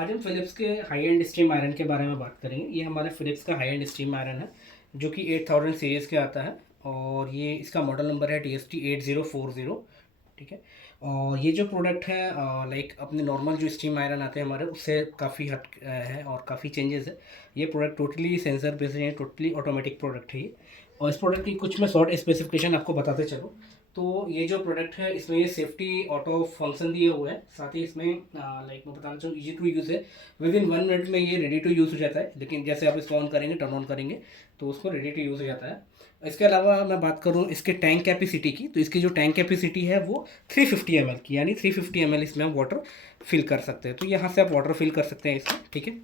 आज हम फ़िलिप्स के हाई एंड स्टीम आयरन के बारे में बात करेंगे। ये हमारे फ़िलिप्स का हाई एंड स्टीम आयरन है जो कि 8000 सीरीज़ के आता है और ये इसका मॉडल नंबर है TST8040। ठीक है। और ये जो प्रोडक्ट है लाइक अपने नॉर्मल जो स्टीम आयरन आते हैं हमारे उससे काफ़ी हट है और काफ़ी चेंजेस है। ये प्रोडक्ट टोटली सेंसर बेस्ड है, टोटली ऑटोमेटिक प्रोडक्ट है ये। और इस प्रोडक्ट की कुछ मैं शॉर्ट स्पेसिफिकेशन आपको बताते चलूँ तो ये जो प्रोडक्ट है इसमें ये सेफ्टी ऑटो फंक्शन दिए हुए हैं। साथ ही इसमें लाइक मैं बताना चाहूँ इजी टू यूज़ है। विद इन 1 मिनट में ये रेडी टू यूज़ हो जाता है, लेकिन जैसे आप इसको ऑन करेंगे, टर्न ऑन करेंगे तो उसको रेडी टू यूज़ हो जाता है। इसके अलावा मैं बात करूँ इसके टैंक कैपेसिटी की, तो इसकी जो टैंक कैपेसिटी है वो 350 ml की, यानी 350 ml इसमें हम वाटर फिल कर सकते हैं। तो यहाँ से आप वाटर फिल कर सकते हैं इसमें। ठीक है।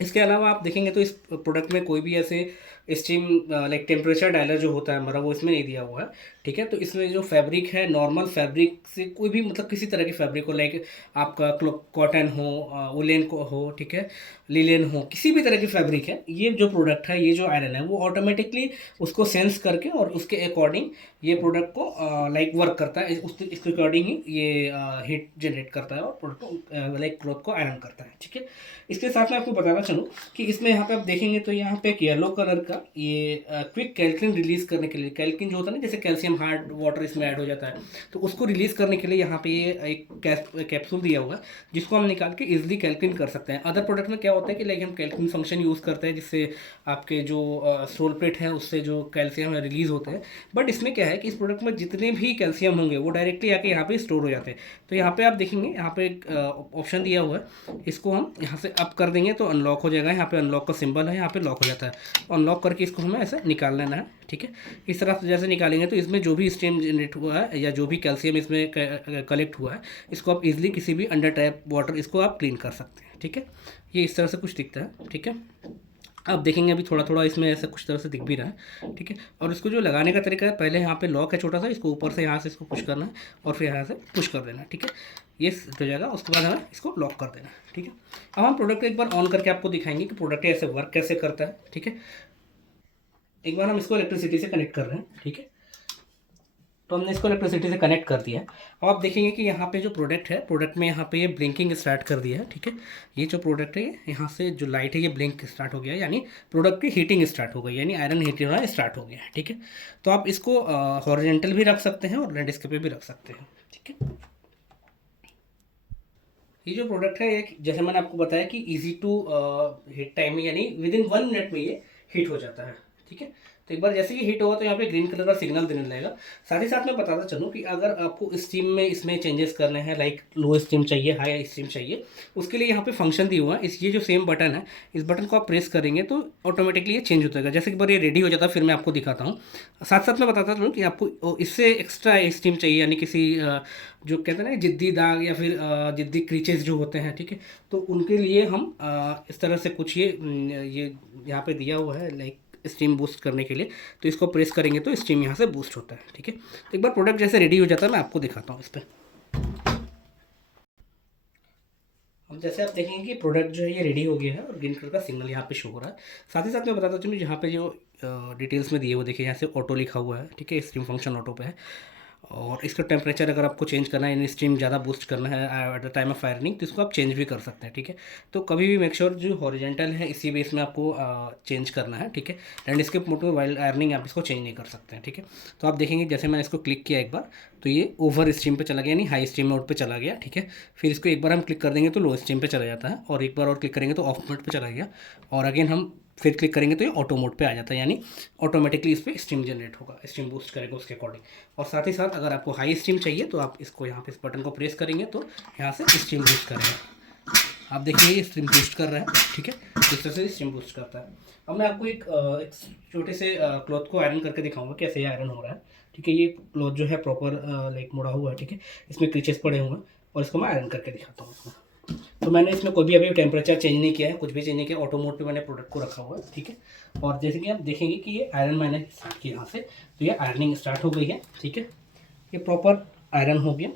इसके अलावा आप देखेंगे तो इस प्रोडक्ट में कोई भी ऐसे स्टीम लाइक टेम्परेचर डायलर जो होता है हमारा वो इसमें नहीं दिया हुआ है। ठीक है। तो इसमें जो फैब्रिक है नॉर्मल फैब्रिक से कोई भी मतलब किसी तरह की फैब्रिक हो, लाइक आपका कॉटन हो, वुलेन को हो, ठीक है, लिलेन हो, किसी भी तरह की फैब्रिक है, ये जो प्रोडक्ट है, ये जो आयरन है वो ऑटोमेटिकली उसको सेंस करके और उसके अकॉर्डिंग ये प्रोडक्ट को लाइक वर्क करता है। इसके अकॉर्डिंग ही ये हीट जनरेट करता है और प्रोडक्ट को लाइक क्लॉथ को आयरन करता है। ठीक है। इसके साथ में आपको बताना चलूँ कि इसमें यहाँ पे आप देखेंगे तो यहाँ पे एक येलो कलर का ये क्विक कैल्किन रिलीज करने के लिए, कैल्किन जो होता है ना, जैसे कैल्शियम हार्ड वाटर इसमें ऐड हो जाता है, तो उसको रिलीज करने के लिए यहाँ पे ये एक कैप्सूल दिया हुआ है जिसको हम निकाल के इजिली कैल्किन कर सकते हैं। अदर प्रोडक्ट में क्या होता है कि लाइक हम कैल्किन फंक्शन यूज़ करते हैं जिससे आपके जो सोल प्लेट है उससे जो कैल्शियम है रिलीज होते हैं। बट इसमें क्या है कि इस प्रोडक्ट में जितने भी कैल्शियम होंगे वो डायरेक्टली आके यहाँ पे स्टोर हो जाते हैं। तो यहाँ पे आप देखेंगे यहाँ पे एक ऑप्शन दिया हुआ है, इसको हम यहाँ से अप कर देंगे तो अनलॉक हो जाएगा। यहाँ पे अनलॉक का सिंबल है, यहाँ पे लॉक हो जाता है। अनलॉक करके इसको हमें ऐसे निकाल लेना है। ठीक है। इस तरह से जैसे निकालेंगे तो इसमें जो भी स्टीम जनरेट हुआ है या जो भी कैल्शियम इसमें कलेक्ट हुआ है इसको आप इजीली किसी भी अंडर टैप वाटर इसको आप क्लीन कर सकते हैं। ठीक है। ये इस तरह से कुछ दिखता है। ठीक है। आप देखेंगे अभी थोड़ा थोड़ा इसमें ऐसा कुछ तरह से दिख भी रहा है। ठीक है। और इसको जो लगाने का तरीका है, पहले यहाँ पे लॉक है छोटा सा, इसको ऊपर से यहाँ से इसको पुश करना है और फिर यहाँ से पुश कर देना है। ठीक है। ये सेट हो जाएगा, उसके बाद हमें इसको लॉक कर देना है। ठीक है। अब हम प्रोडक्ट को एक बार ऑन करके आपको दिखाएंगे कि प्रोडक्ट ऐसे वर्क कैसे करता है। ठीक है। एक बार हम इसको इलेक्ट्रिसिटी से कनेक्ट कर रहे हैं। ठीक है। तो हमने इसको इलेक्ट्रिसिटी से कनेक्ट कर दिया है। अब आप देखेंगे कि यहाँ पे जो प्रोडक्ट है, प्रोडक्ट में यहाँ पे ये ब्लिंकिंग स्टार्ट कर दिया है। ठीक है। ये जो प्रोडक्ट है यहाँ से जो लाइट है ये ब्लिंक स्टार्ट हो गया है, यानी प्रोडक्ट की हीटिंग स्टार्ट हो गई, यानी आयरन हीट होना स्टार्ट हो गया है। ठीक है। तो आप इसको हॉरिजेंटल भी रख सकते हैं और लैंडस्केप पे भी रख सकते हैं। ठीक है। ये जो प्रोडक्ट है एक, जैसे मैंने आपको बताया कि इजी टू हीट टाइम में, यानी विद इन 1 मिनट में ये हीट हो जाता है। ठीक है। तो एक बार जैसे ही हीट होगा तो यहाँ पे ग्रीन कलर का सिग्नल देने लगेगा। साथ ही साथ मैं बताता चलूँ कि अगर आपको स्टीम में इसमें चेंजेस करने हैं, लाइक लो स्टीम चाहिए, हाई स्टीम चाहिए, उसके लिए यहाँ पे फंक्शन दिया हुआ है। इस ये जो सेम बटन है, इस बटन को आप प्रेस करेंगे तो ऑटोमेटिकली ये चेंज होता है। जैसे एक बार ये रेडी हो जाता है फिर मैं आपको दिखाता हूँ। साथ साथ मैं बताता चलूँ कि आपको इससे एक्स्ट्रा स्टीम चाहिए, यानी किसी जो कहते हैं ना जिद्दी दाग या फिर जिद्दी क्रीचेस जो होते हैं, ठीक है, तो उनके लिए हम इस तरह से कुछ ये यहाँ पे दिया हुआ है लाइक स्टीम बूस्ट करने के लिए। तो इसको प्रेस करेंगे तो स्टीम यहाँ से बूस्ट होता है। ठीक है। तो एक बार प्रोडक्ट जैसे रेडी हो जाता है मैं आपको दिखाता हूँ इस पर। अब जैसे आप देखेंगे कि प्रोडक्ट जो है ये रेडी हो गया है और ग्रीन कलर का सिग्नल यहाँ पे शो हो रहा है। साथ ही साथ मैं बताता चलूँ यहाँ पे जो डिटेल्स में दिए हुए देखिए, यहाँ से ऑटो लिखा हुआ है। ठीक है। स्टीम फंक्शन ऑटो पे है। और इसका टेम्परेचर अगर आपको चेंज करना है, यानी स्टीम ज़्यादा बूस्ट करना है at the time of firing, तो इसको आप चेंज भी कर सकते हैं। ठीक है। तो कभी भी मेक श्योर जो हॉरिजेंटल है इसी बेस में आपको चेंज करना है। ठीक है। लैंडस्केप मोड में वाइल आयरनिंग आप इसको चेंज नहीं कर सकते हैं। ठीक है। तो आप देखेंगे जैसे मैंने इसको क्लिक किया एक बार तो ये ओवर स्टीम पे चला गया, यानी हाई स्टीम मोड पे चला गया। ठीक है। फिर इसको एक बार हम क्लिक कर देंगे तो लो स्टीम पे चला जाता है, और एक बार और क्लिक करेंगे तो ऑफ मोड पे चला गया, और अगेन हम फिर क्लिक करेंगे तो ये ऑटो मोड पे आ जाता है, यानी ऑटोमेटिकली इस पर स्टीम जनरेट होगा, स्टीम बूस्ट करेगा उसके अकॉर्डिंग। और साथ ही साथ अगर आपको हाई स्टीम चाहिए तो आप इसको यहाँ पे इस बटन को प्रेस करेंगे तो यहाँ से स्टीम बूस्ट करेगा। आप देखिए ये स्टीम बूस्ट कर रहा है। ठीक है। इस तरह से स्टीम बूस्ट करता है। अब मैं आपको एक छोटे से क्लॉथ को आयरन करके दिखाऊंगा कैसे ये आयरन हो रहा है। ठीक है। ये क्लॉथ जो है प्रॉपर लाइक मुड़ा हुआ है। ठीक है। इसमें क्रीचेस पड़े हुए हैं और इसको मैं आयरन करके दिखाता हूँ इसमें। तो मैंने इसमें कोई भी अभी टेम्परेचर चेंज नहीं किया है, कुछ भी चेंज नहीं किया, ऑटो मोड पे मैंने प्रोडक्ट को रखा हुआ है। ठीक है। और जैसे कि आप देखेंगे कि ये आयरन मैंने स्टार्ट किया यहाँ से, तो ये आयरनिंग स्टार्ट हो गई है। ठीक है। ये प्रॉपर आयरन हो गया।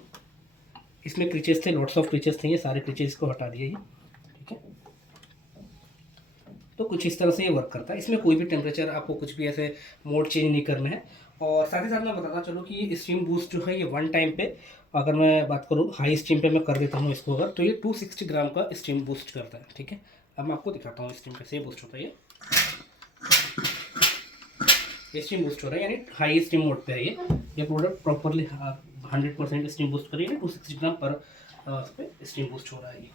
इसमें क्रीचेस थे, लॉट्स ऑफ क्रीचेस थे, ये सारे क्रीचेस को हटा दिए ये। ठीक है। तो कुछ इस तरह से ये वर्क करता है। इसमें कोई भी टेम्परेचर आपको कुछ भी ऐसे मोड चेंज नहीं करना है। और साथ ही साथ मैं बताना चलूँ कि ये स्टीम बूस्ट जो है ये वन टाइम पे, अगर मैं बात करूँ हाई स्टीम पे मैं कर देता हूँ इसको अगर, तो ये 260 ग्राम का स्टीम बूस्ट करता है। ठीक है, अब मैं आपको दिखाता हूँ स्टीम कैसे बूस्ट होता है। ये स्टीम बूस्ट हो रहा है, यानी हाई स्टीम मोड पे है ये प्रोडक्ट प्रॉपरली 100% स्टीम बूस्ट करिए, 260 ग्राम पर इस पे स्टीम बूस्ट हो रहा है ये।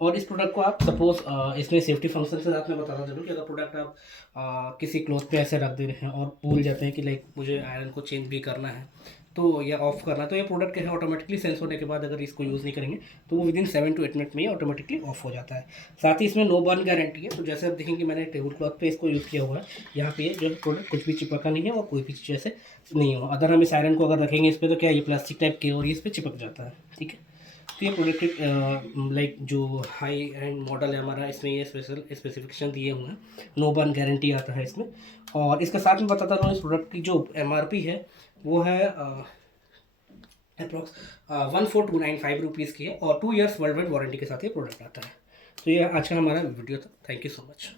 और इस प्रोडक्ट को आप सपोज इसमें सेफ्टी फंक्शन के साथ में बताना चलूँ कि अगर प्रोडक्ट आप किसी क्लॉथ पे ऐसे रख दे रहे हैं और भूल जाते हैं कि लाइक मुझे आयरन को चेंज भी करना है तो या ऑफ करना है, तो ये प्रोडक्ट क्या है ऑटोमेटिकली सेंस होने के बाद अगर इसको यूज़ नहीं करेंगे तो वो विदिन 7 to 8 मिनट में ही ऑटोमेटिकली ऑफ हो जाता है। साथ ही इसमें नो बर्न गारंटी है, तो जैसे आप देखेंगे मैंने टेबल क्लॉथ पे इसको यूज़ किया हुआ है, यहाँ पे जो प्रोडक्ट कुछ भी चिपका नहीं है और कोई भी चीज़ ऐसे नहीं हो। अगर हम इस आयरन को अगर रखेंगे इस पर तो क्या ये प्लास्टिक टाइप की और ये इस पर चिपक जाता है। ठीक है, तो ये प्रोडक्ट लाइक जो हाई एंड मॉडल है हमारा, इसमें ये स्पेशल स्पेसिफिकेशन दिए हुए हैं, नो बर्न गारंटी आता है इसमें। और इसके साथ में बताता हूँ इस प्रोडक्ट की जो MRP है वो है अप्रॉक्स 14,295 की है और 2 years वर्ल्ड वाइड वारंटी के साथ ये प्रोडक्ट आता है। तो ये आज का हमारा वीडियो था। Thank you so much.